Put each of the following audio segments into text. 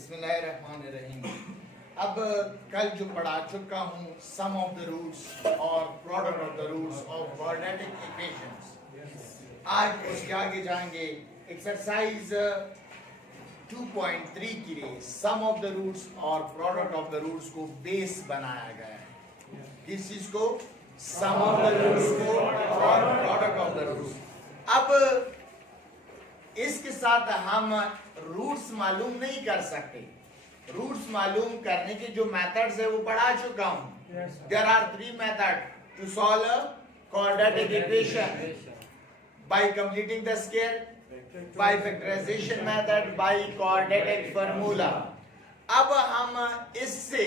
बिस्मिल्लाहिर्रहमानिर्रहीम। अब कल जो पढ़ा चुका हूँ सम ऑफ द रूट्स और product of the roots of quadratic equations. आज उसके आगे जाएंगे एक्सरसाइज 2.3 के लिए सम ऑफ द रूट्स और प्रोडक्ट ऑफ द रूट्स को बेस बनाया गया है। किस चीज को? सम ऑफ द रूट्स को और प्रोडक्ट ऑफ द रूट्स। अब इसके साथ हम रूट्स मालूम नहीं कर सकते। रूट्स मालूम करने के जो मेथड्स है वो पढ़ा चुका हूं। There are 3 method to solve a quadratic equation by completing the square, by factorisation method, by quadratic formula. अब हम इससे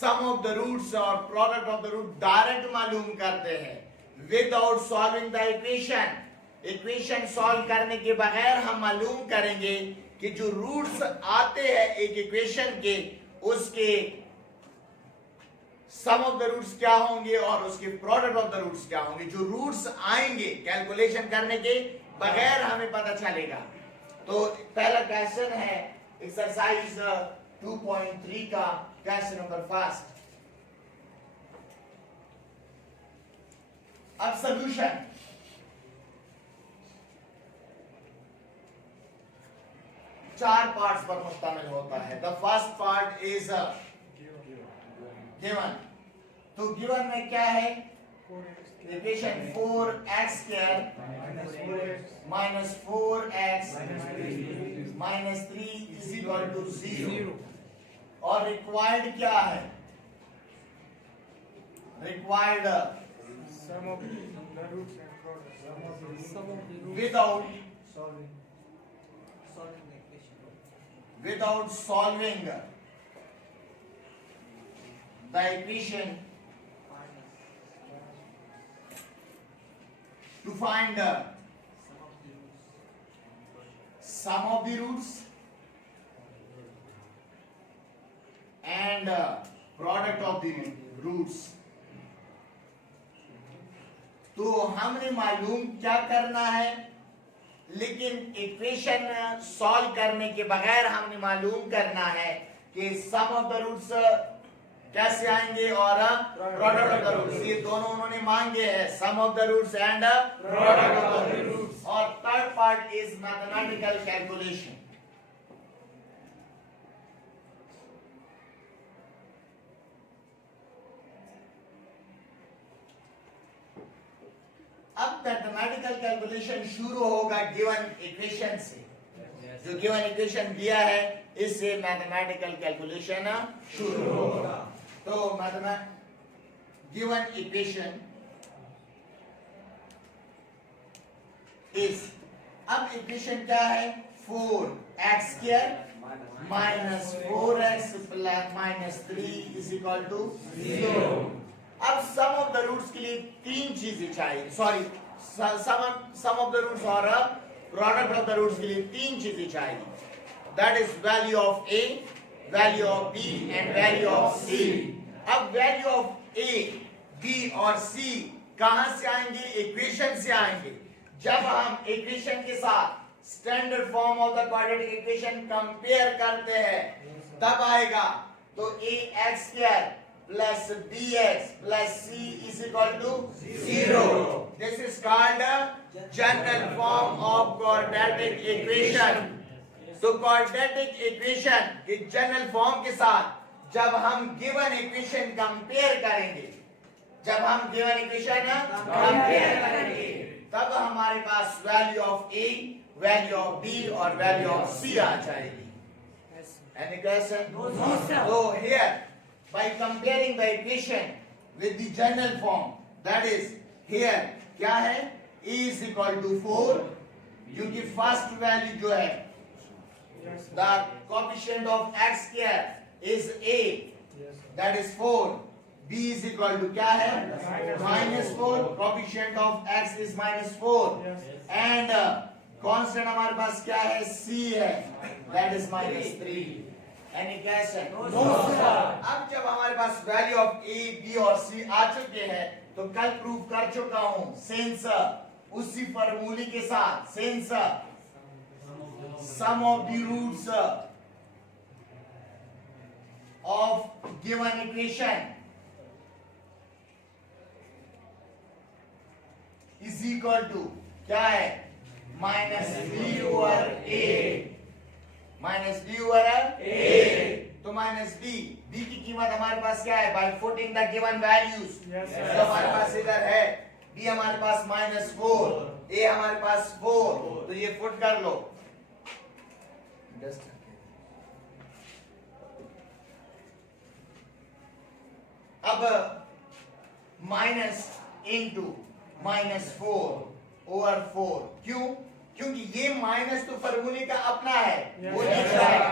सम ऑफ द रूट्स और product of the root direct मालूम करते हैं without solving the equation. Equation solve करने के बगैर हम मालूम करेंगे कि जो रूट्स आते हैं एक इक्वेशन के, उसके सम ऑफ द रूट्स क्या होंगे और उसके प्रोडक्ट ऑफ द रूट्स क्या होंगे। जो रूट्स आएंगे कैलकुलेशन करने के बगैर हमें पता चलेगा। तो पहला क्वेश्चन है एक्सरसाइज 2.3 का क्वेश्चन नंबर 1। अब सॉल्यूशन। चार पार्ट्स पर मुश्तमिल होता है। The first part is given. तो गिवन में क्या है? Equation 4x square minus 4x minus 3 is equal to 0। और रिक्वायर्ड क्या है? Required sum of the roots and products विदाउट solving the equation to find sum of the roots and product of the roots। तो हमने मालूम क्या करना है, लेकिन इक्वेशन सॉल्व करने के बगैर हमने मालूम करना है कि सम ऑफ द रूट्स कैसे आएंगे और प्रोडक्ट ऑफ द रूट्स। ये दोनों उन्होंने मांगे हैं, sum of the roots and product of the roots. और third part is mathematical calculation. अब मैथमेटिकल कैलकुलेशन शुरू होगा गिवन इक्वेशन से। जो गिवन इक्वेशन दिया है इससे मैथमेटिकल कैलकुलेशन शुरू होगा। तो गिवन इक्वेशन इस, अब इक्वेशन क्या है? 4x square minus 4x plus minus 3 is equal to 0। अब सम ऑफ द रूट्स के लिए तीन चीजें चाहिए। Sorry, sum of the roots और प्रोडक्ट ऑफ द रूट्स के लिए तीन चीजें चाहिए। That is value of a, value of b and value of c. अब वैल्यू ऑफ ए, बी और सी कहां से आएंगे? इक्वेशन से आएंगे। जब हम इक्वेशन के साथ standard form of the quadratic equation compare करते हैं तब आएगा। तो ax square plus bx plus c is equal to 0. This is called a general form of quadratic equation. So quadratic equation के जनरल फॉर्म के साथ जब हम गिवन इक्वेशन कंपेयर करेंगे, तब हमारे पास value of a, value of b और वैल्यू ऑफ c आ जाएगी। Any question? No, sir. So here, by comparing the equation with the general form, that is here क्या है? a is equal to 4, क्योंकि फर्स्ट वैल्यू जो है the coefficient of x square is a, that is 4। b is equal to क्या है? -4, coefficient of x is -4 and constant हमारे पास क्या है? c है, that is -3। Any question? No, sir. अब जब हमारे पास वैल्यू ऑफ a, b और c आ चुके हैं तो कल प्रूव कर चुका हूं सिंस उसी फार्मूले के साथ, since sum of the roots of given equation is equal to क्या है माइनस बी ओवर ए, माइनस बी ओवर ए, तो माइनस बी, बी की कीमत हमारे पास क्या है by putting the given values, तो हमारे पास इधर है बी हमारे पास -4, ए हमारे पास 4, तो ये फुट कर लो। अब माइनस इंटू -4 ओवर 4, क्यों? क्योंकि ये माइनस तो फॉर्मूले का अपना है, वो लिख जाएगा,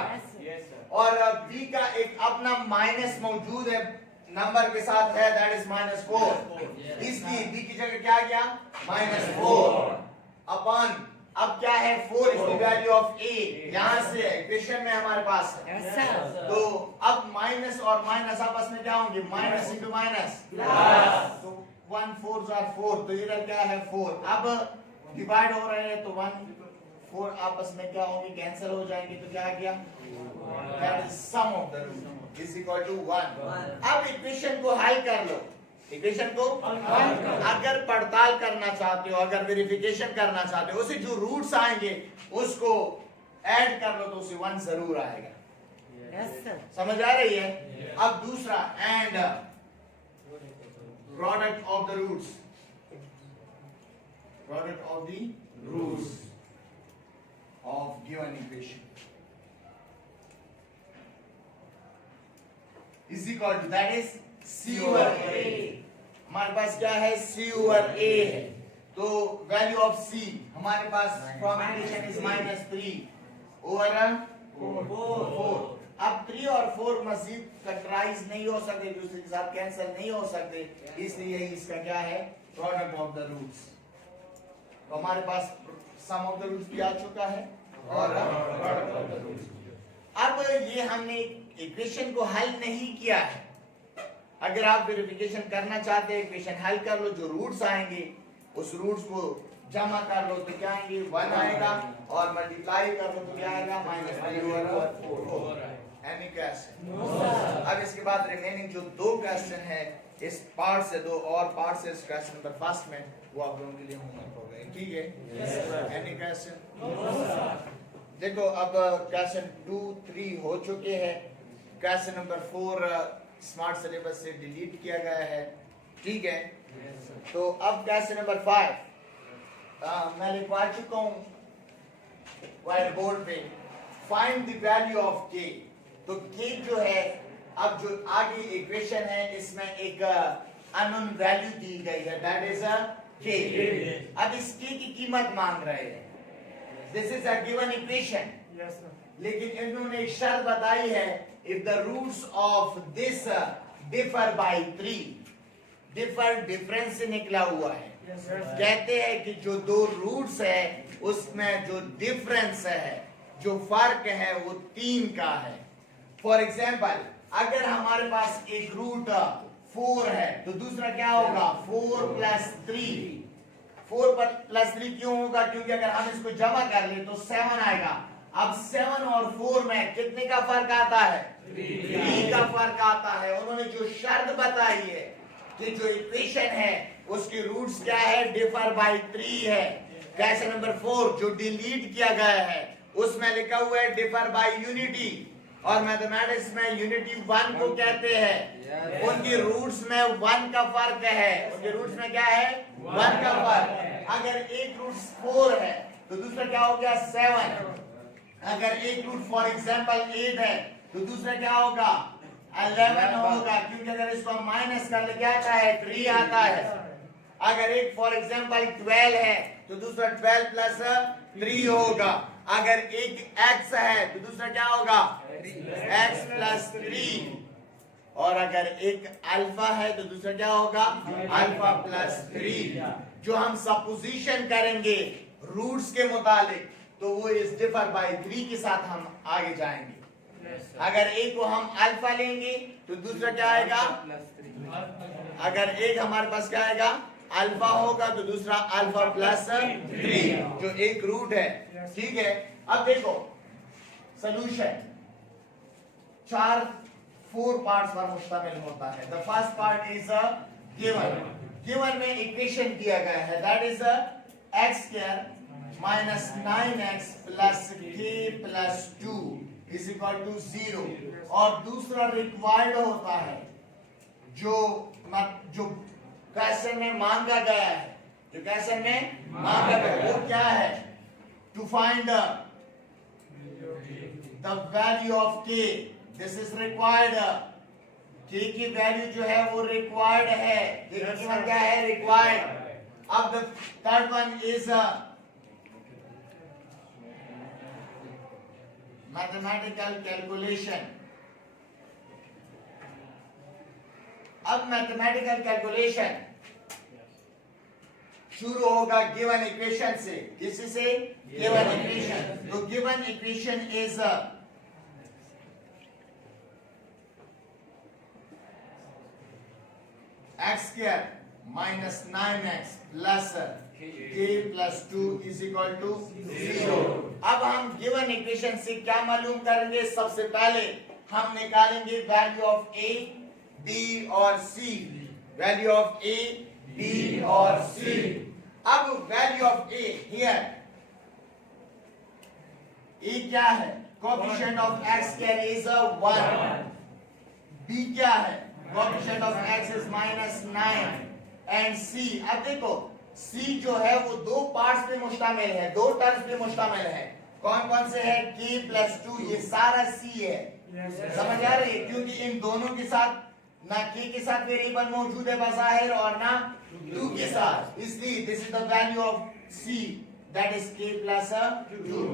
और बी का एक अपना माइनस मौजूद है नंबर के साथ है, दैट इज -4, इसलिए बी की जगह क्या गया -4 अपॉन, अब क्या है 4 इज द वैल्यू ऑफ ए, यहां से इक्वेशन में हमारे पास है, तो अब माइनस और माइनस आपस में क्या होंगे माइनस इंटू माइनस प्लस, तो 1 4 are 4, तो इधर क्या है 4, अब डिवाइड हो रहे हैं तो 1 4 आपस में क्या होंगे कैंसिल हो जाएंगे, तो क्या आ गया that is sum of the root is equal to 1। अब इक्वेशन को हल कर लो, इक्वेशन को अगर पड़ताल करना चाहते हो, अगर वेरिफिकेशन करना चाहते हो, उसे जो रूट्स आएंगे उसको ऐड कर लो तो उसे 1 जरूर आएगा, समझ आ रही है? अब दूसरा and product of the roots, product of the roots of given equation is equal to, that is c over a, हमारे पास क्या है c over a है, तो वैल्यू ऑफ c हमारे पास from equation is -3 over 4, अब 3 और 4 मजीद फैक्टराइज नहीं हो सकते, दूसरे के साथ कैंसिल नहीं हो सकते, इसलिए इसका क्या है प्रोडक्ट ऑफ द रूट्स, तो हमारे पास सम ऑफ द रूट्स भी आ चुका है और प्रोडक्ट ऑफ द रूट्स। अब ये हमने इक्वेशन को हल नहीं किया है, अगर आप वेरिफिकेशन करना चाहते हैं इक्वेशन हल कर लो, जो रूट्स आएंगे उस रूट्स को जमा कर लो तो क्या आएंगे 1 आएगा, और मल्टीप्लाई कर लो तो क्या आएगा -3 ओवर 4। Any question? अब इसके बाद रिमेनिंग जो 2 क्वेश्चन है इस पार्ट से, 2 और पार्ट से इस क्वेश्चन नंबर फर्स्ट में, वो आप लोगों के लिए होमवर्क हो गए, ठीक है? Any question? देखो अब क्वेश्चन 2 3 हो चुके हैं, क्वेश्चन नंबर 4 स्मार्ट सिलेबस से डिलीट किया गया है, ठीक है? तो अब क्वेश्चन नंबर 5 मैं लिखवा चुका हूं व्हाइट बोर्ड पे, फाइंड द वैल्यू ऑफ के, तो के जो है, अब जो आगे इक्वेशन है इसमें एक अननोन वैल्यू दी गई है, दैट इज के, अब इस के की कीमत मांग रहे हैं, this is a given equation, लेकिन इन्होंने एक शर्त बताई है, if the roots of this differ by 3, differ difference से निकला हुआ है, कहते हैं कि जो 2 रूट्स है उसमें जो डिफरेंस है, जो फर्क है वो 3 का है। फॉर एग्जाम्पल अगर हमारे पास एक रूट 4 है तो दूसरा क्या होगा 4 + 3, 4 + 3 क्यों होगा? क्योंकि अगर हम इसको जमा कर ले तो 7 आएगा, अब 7 और 4 में कितने का फर्क आता है 3 का फर्क आता है। उन्होंने जो शर्त बताई है कि जो इक्वेशन है उसके रूट्स क्या है डिफर बाय 3 है। क्वेश्चन नंबर 4 जो डिलीट किया गया है उसमें लिखा हुआ है डिफर बाय यूनिटी, और मैथमेटिक्स में यूनिटी 1 को कहते हैं, उनके रूट्स में 1 का फर्क है, उनके रूट्स में क्या है 1 का फर्क। अगर एक रूट 4 है तो दूसरा क्या हो गया 7, अगर एक रूट फॉर एग्जांपल 8 है तो दूसरा क्या होगा 11 होगा, क्योंकि अगर इसको हम माइनस कर ले क्या आता है 3 आता है। अगर एक फॉर एग्जांपल 12 है तो दूसरा 12 + 3 होगा, अगर एक x है तो दूसरा क्या होगा x + 3, और अगर एक अल्फा है तो दूसरा क्या होगा अल्फा + 3। जो हम सपोजिशन करेंगे रूट्स के मुताबिक तो वो इस डिफर बाय 3 के साथ हम आगे जाएंगे। अगर एक को हम अल्फा लेंगे तो दूसरा क्या आएगा, अगर एक हमारे पास क्या आएगा अल्फा होगा तो दूसरा अल्फा + 3 जो एक रूट है, ठीक है। अब देखो सॉल्यूशन 4 4 पार्ट्स पर मुश्तमिल होता है. The first part is a given में इक्वेशन दिया गया है, that is x square minus 9x plus k plus 2 is equal to 0. और दूसरा रिक्वायर्ड होता है जो क्वेश्चन में मांगा गया है, जो क्वेश्चन में मांगा गया है वो क्या है, to find the value of k. This is required. k की वैल्यू जो है वो रिक्वायर्ड है. k की कीमत क्या है, रिक्वायर्ड. अब the third one is mathematical calculation. अब मैथमेटिकल कैलकुलेशन शुरू होगा गिवन इक्वेशन से. किसी से, गिवन इक्वेशन. तो given equation is x square minus 9x plus k plus 2 is equal to 0. अब हम गिवन इक्वेशन से क्या मालूम करेंगे, सबसे पहले हम निकालेंगे वैल्यू ऑफ a, b और c. Value of a, b और c. अब value of a here, a क्या है, coefficient of x square is 1. b क्या है, coefficient of x is minus 9 and c. अब देखो c जो है वो दो पार्ट्स पे मुश्तमिल है, दो टर्म्स पे मुश्तमिल है. कौन कौन से है, k प्लस 2, ये सारा c है. समझ आ रही है, क्योंकि इन दोनों के साथ ना k के साथ वेरिएबल मौजूद है बज़ाहिर और ना 2 के साथ, इसलिए this is the value of c, that is k plus 2.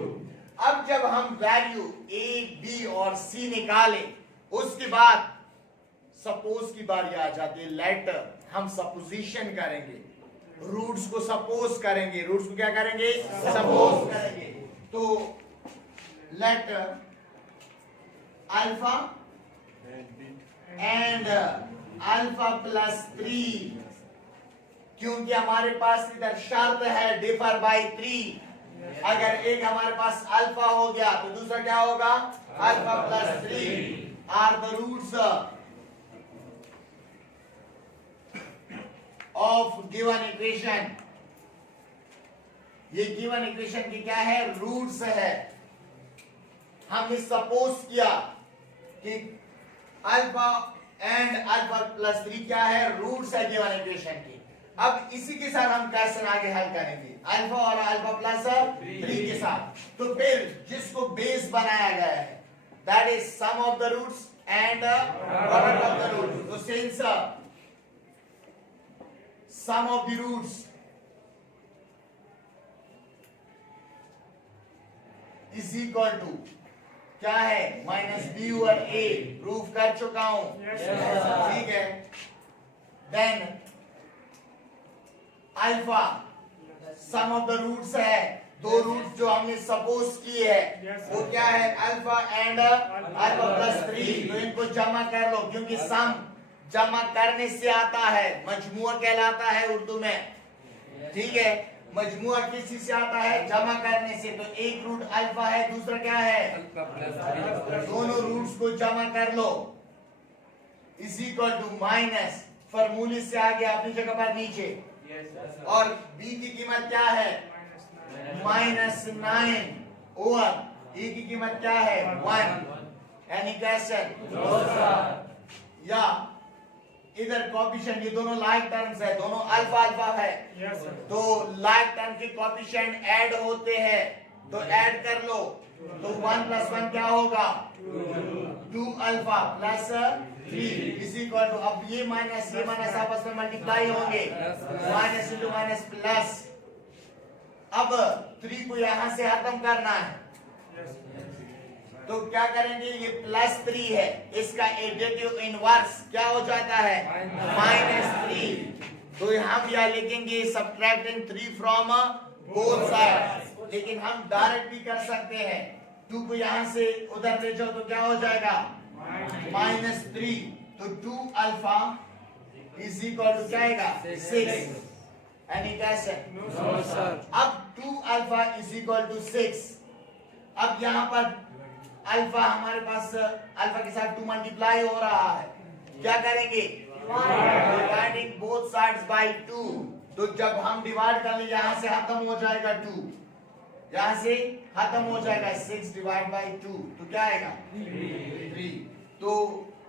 अब जब हम वैल्यू a, b और c निकाले, उसके बाद सपोज की बारी आ जाती है. लेट हम सपोजिशन करेंगे, रूट्स को सपोज करेंगे. रूट्स को क्या करेंगे, सपोज करेंगे. तो let alpha and alpha plus 3, क्योंकि हमारे पास इधर शर्त है डिफर बाय 3. अगर एक हमारे पास अल्फा हो गया तो दूसरा क्या होगा, alpha plus 3 are the roots of given equation. ये गिवन इक्वेशन की क्या है, रूट्स है. हमने सपोज किया कि अल्फा एंड अल्फा प्लस 3 क्या है, रूट्स है गिवन इक्वेशन की. अब इसी के साथ हम क्वेश्चन आगे हल करेंगे, अल्फा और अल्फा प्लस 3 के साथ. तो फिर जिसको बेस बनाया गया है, that is sum of the roots and product of the roots. तो since sum of the roots is equal to क्या है, minus b over a. Proof कर चुका हूं, ठीक है. Then alpha sum of the roots है, दो रूट्स जो हमने सपोज किए है वो क्या है, अल्फा एंड अल्फा प्लस 3. तो इनको जमा कर लो, क्योंकि सम जमा करने से आता है, मजमुआ कहलाता है उर्दू में, ठीक है. मजमुआ किसी से आता है, जमा करने से. तो एक रूट अल्फा है, दूसरा क्या है, दोनों रूट्स को जमा कर लो, इज इक्वल टू माइनस फॉर्मूले से आगे अपनी जगह पर नीचे. और b की कीमत क्या है, माइनस 9 ओवर e की कीमत क्या है, 1. एनी क्वेश्चन, या इधर कोएफिशिएंट, ये दोनों लाइक टर्म्स है, दोनों अल्फा अल्फा है. तो लाइक टर्म के कोएफिशिएंट ऐड होते हैं, तो ऐड कर लो. तो 1 प्लस 1 क्या होगा, 2 alpha plus 3 is equal to, अब ये माइनस आपस में मल्टीप्लाई होंगे, माइनस इंटू माइनस प्लस. अब 3 को यहां से खत्म करना है, तो क्या करेंगे, ये प्लस 3 है, इसका एडिटिव इनवर्स क्या हो जाता है, माइनस 3. तो हम यहाँ लिखेंगे सब्ट्रैक्टिंग 3 फ्रॉम बोथ साइड. लेकिन हम डायरेक्ट भी कर सकते हैं, 2 को यहां से उधर ले जाओ तो क्या हो जाएगा, माइनस 3. तो 2 अल्फा इज इक्वल टू क्या आएगा, 6. Any question, no sir. अब 2 अल्फा इज इक्वल टू 6. अब यहां पर अल्फा हमारे पास अल्फा के साथ 2 मल्टीप्लाई हो रहा है, क्या करेंगे? Dividing both sides by 2। तो जब हम डिवाइड कर ले यहां से खत्म हो जाएगा 2, यहां से खत्म हो जाएगा 6 डिवाइड बाय 2, तो क्या आएगा? 3। तो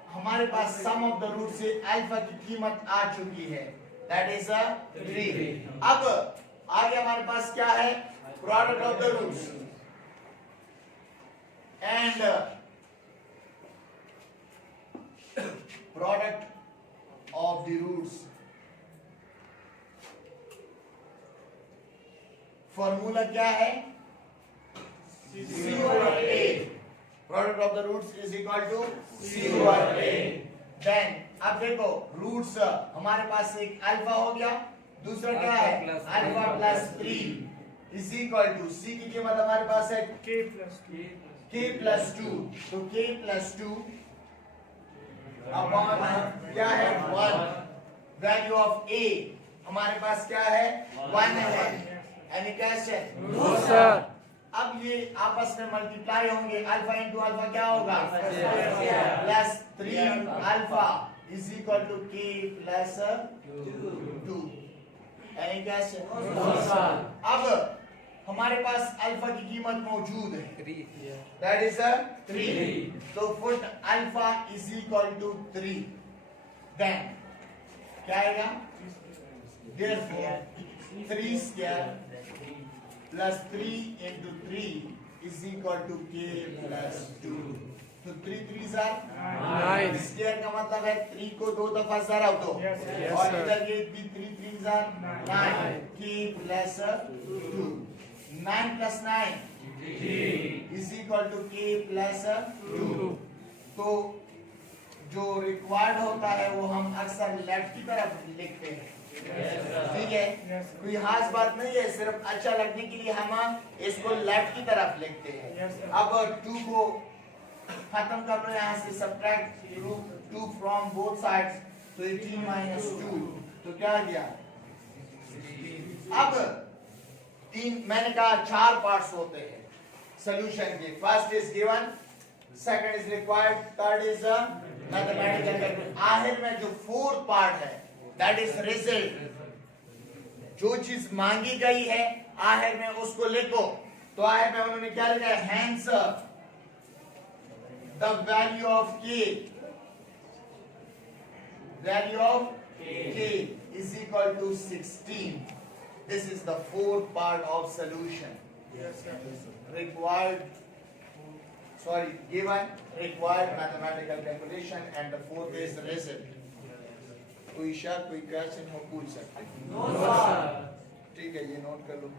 हमारे पास सम ऑफ द रूट से अल्फा की कीमत आ चुकी है, दैट इज 3। अब आगे हमारे पास क्या है? Product of the roots and product of the roots. Formula क्या है? C over A। Product of the roots is equal to C over A। Then अब देखो रूट्स हमारे पास एक अल्फा हो गया, दूसरा क्या है? Alpha plus 3 is equal to C की कीमत हमारे पास है K plus 2. K plus 2। तो K प्लस 2 अपॉन क्या है? 1। वैल्यू ऑफ A हमारे पास क्या है? 1 है। Any question? No, sir. अब ये आपस में मल्टीप्लाई होंगे, अल्फा इंटू अल्फा क्या होगा? Plus 3 alpha is equal to K plus 2। Any question? No, sir. अब हमारे पास अल्फा की कीमत मौजूद है, दैट इज 3। तो put alpha is equal to 3। Then क्या आएगा? Therefore 3 square plus 3 into 3 is equal to K plus 2। तो 3 3s are 9। स्क्वायर का मतलब है 3 को 2 दफा ज़रब दो, और इधर ये भी 3 3s are 9। K plus 2। 9 plus 9 is equal to K plus 2। तो जो रिक्वायर्ड होता है वो हम अक्सर लेफ्ट की तरफ लिखते हैं, ठीक है? कोई खास बात नहीं है, सिर्फ अच्छा लगने के लिए हम इसको लेफ्ट की तरफ लिखते हैं। अब 2 को खत्म कर लो, यहाँ से सब्ट्रैक्ट 2 फ्रॉम बोथ साइड्स, तो 18 माइनस 2, तो क्या आ गया? अब मैंने कहा 4 पार्ट्स होते हैं सॉल्यूशन के। First is given, second is required, third is mathematical calculation. आखिर में जो फोर्थ पार्ट है दैट इज रिजल्ट। जो चीज मांगी गई है आखिर में उसको लिखो। तो आखिर में उन्होंने क्या लिखा है? Hence the value of K is equal to 16। This is the fourth part of solution। Yes, sir. Given required mathematical calculation, and the fourth is result। कोई शक, कोई क्वेश्चन हो पूछ सकते हैं। No, sir. ठीक है, ये नोट कर लो।